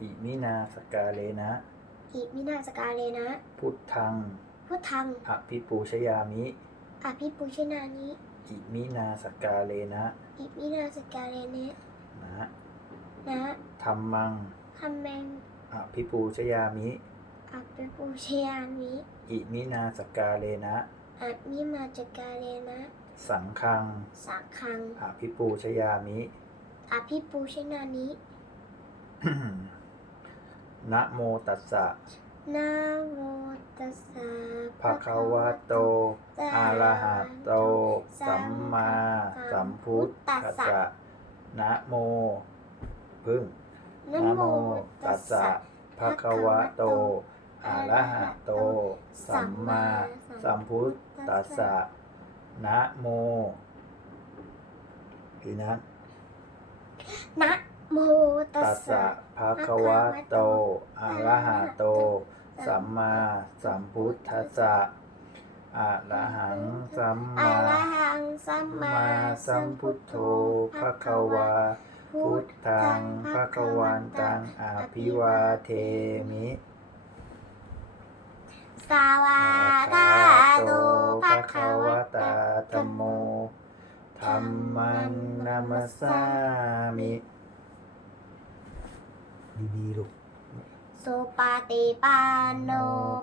อิมินาสกาเลนะ อิมินาสกาเลนะ พุทธัง พุทธัง อภิปูชยามิ อภิปูชนานิ อิมินาสกาเลนะ อิมินาสกาเลเนะ นะ นะธรรมังคัมแมงอภิปูชยามิ อภิปูชยามิ อิมินาสกาเลนะอมิมาจกาเลนะ สังฆัง สังคัง อภิปูชยามิ อภิปูชนานิ นะโมตัสสะนะโมตัสสะภะคะวะโต อะระหะโต สัมมาสัมพุทธัสสะนะโม พึ่งนะนะโมโมตัตัสสสะสะภะคะวะโต อะระหะโต สัมมาสัมพุทธัสสะนะโมทีนั้นนะ โมตัตัสสสะสะภะคะวะโตอะระหะโต สัมมาสัมพุทธัสสะอะระหังสัมอะมาระหังสัมสัมมามาสัมพุทโธภะคะวาพุทธังภะคะวันตังอาภิวาเทมิ สวาคาโตภะคะวะตาธัมโมธัมมังนามัสสามิ ดีๆลูกสุปฏิปันโน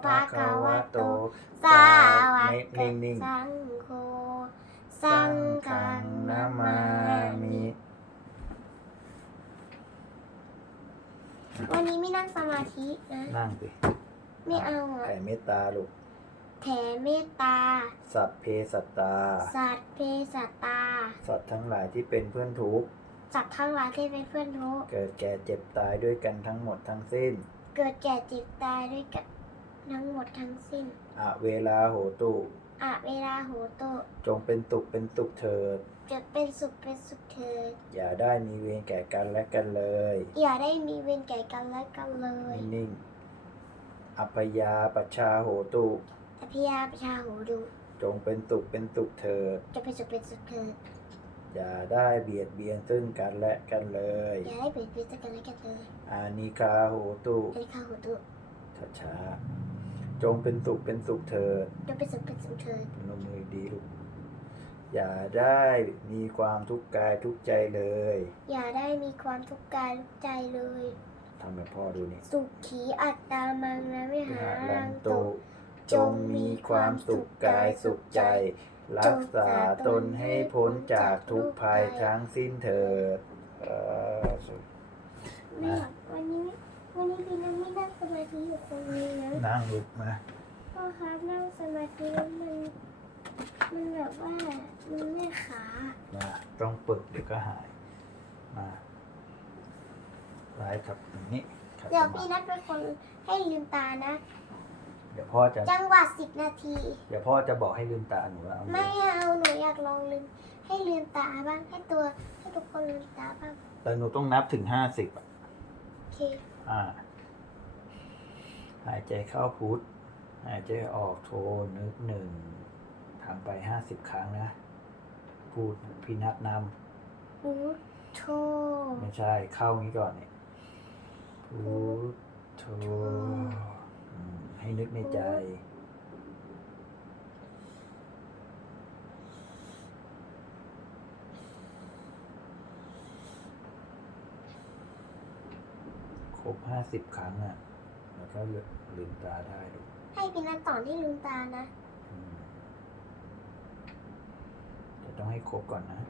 ภะคะวะโต สาสาวกกนิ่งสังโฆๆสัสังงฆัฆังงนานามามามิมิ วันนี้ไม่นั่งสมาธินะ นั่งสิไม่เอาอะแผ่เมตตาลูกแผ่เมตตา สัพเพสัตตา สัตว์เพสัตตา สัตว์ทั้งหลายที่เป็นเพื่อนทุกข์ สัตว์ทั้งหลายที่เป็นเพื่อนทุกข์เกิดแก่เจ็บตายด้วยกันทั้งหมดทั้งสิ้น เกิดแก่เจ็บตายด้วยกันทั้งหมดทั้งสิ้นอะเวลาโหตุอะเวลาโหโตจงเป็นตุกเป็นตุกเถิดจะเป็นสุขเป็นสุขเถิดอย่าได้มีเวรแก่กันและกันเลย อย่าได้มีเวรแก่กันและกันเลยนิ่งๆอัพยาปชชาโหตุอภิยาประชาหูดูจงเป็นตุกเป็นตุกเถิดจะเป็นสุขเป็นสุขเถิด อย่าได้เบียดเบียนซึ่งกันและกันเลย อย่าได้เบียดเบียนกันและกันเลย อานิคาโหตุอันนี้ข้าหูดูช้าๆจงเป็นสุขเป็นสุขเถิดจะเป็นสุขเป็นสุขเถิดนมมือดีลูก อย่าได้มีความทุกข์กายทุกข์ใจเลย อย่าได้มีความทุกข์กายทุกข์ใจเลยทำแบบพ่อดูนี่ สุขีอัตตามังนะวิหาลัรันงตุตุ จงมีความสุขกายสุขใจ รักษาตนให้พ้นจากทุกภัยทั้งสิ้นเถิดเอ่อสุไม่อยากวันนี้วันนี้พี่น้ำไม่นั่งสมาธิอยู่ตรงนี้นะนั่งลุกมาพ่อครับนั่งสมาธิแล้วมัน มันแบบว่ามันไม่ขามาต้องปึกเดี๋ยวก็หายมาไลฟ์ครับอย่างนี้ขัดเดี๋ยวสมาพี่ธินัดเป็นคนให้ลืมตานะ เดี๋ยวพ่อจะ จังหวะสิบนาที เดี๋ยวพ่อจะบอกให้ลืมตาหนูแล้วเอามืไม่อเอาหนูอยากลองลืม ให้ลืมตาบ้างให้ตัวให้ทุกคนลืมตาบ้างแต่หนูต้องนับถึงห้าสิบโอเคอ่า หายใจเข้าพุทหายใจออกโทนึกหนึ่งทำไปห้าสิบครั้งนะ พูดพี่นัดนพุทโธำไม่ใช่เข้างี้ก่อนเนี่ยพุทโธอืม ให้นึกในใจ ครบห้าสิบครั้งอะ แล้วก็ลืมตาได้ลูกให้พี่นัดสอนให้ลืมตานะอืมแต่ต้องให้ครบก่อนนะ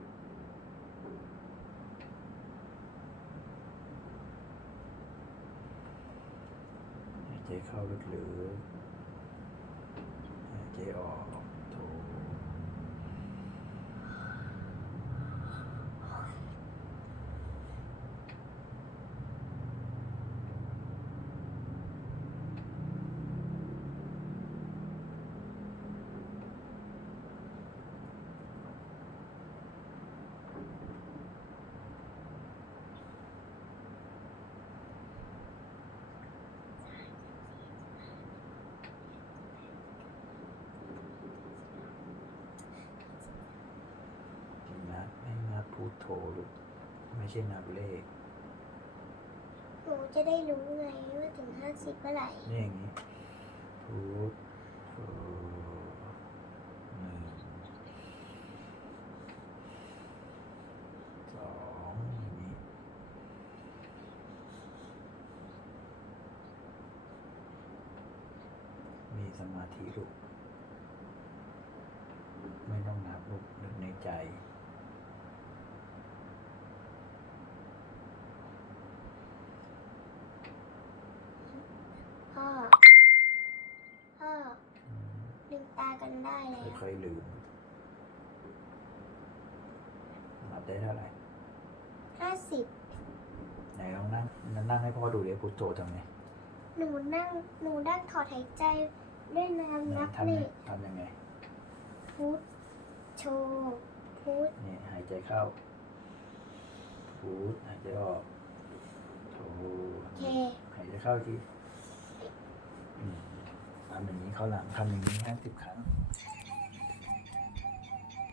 เจเข้าลึกหรือ เจออกโทนับ ให้นับพูดโทลูกไม่ใช่นับเลข หนูจะได้รู้ไงว่าถึงห้าสิบเมื่อไหร่นี่อย่างนี้พุทโธหนึ่งสองอย่างนี้มีสมาธิลูกไม่ต้องนับลูกนึกในใจ พ่อ พ่อ ลืมตากันได้แล้วค่อยๆลืมนับได้เท่าไหร่ห้าสิบไหนลองนั่งนั่งให้พ่อดูเดี๋ยวพุทโธทำไงหนูนั่งหนูนั่งถอดหายใจด้วยน้ำไหนนับทำเลไงขทำยังไง พุทโชพุทนี่หายใจเข้า พุทหายใจออกโธเคหายใจเข้าทีอืมทำอย่างนี้เขาหลังทำอย่างนี้ห้าสิบครั้ง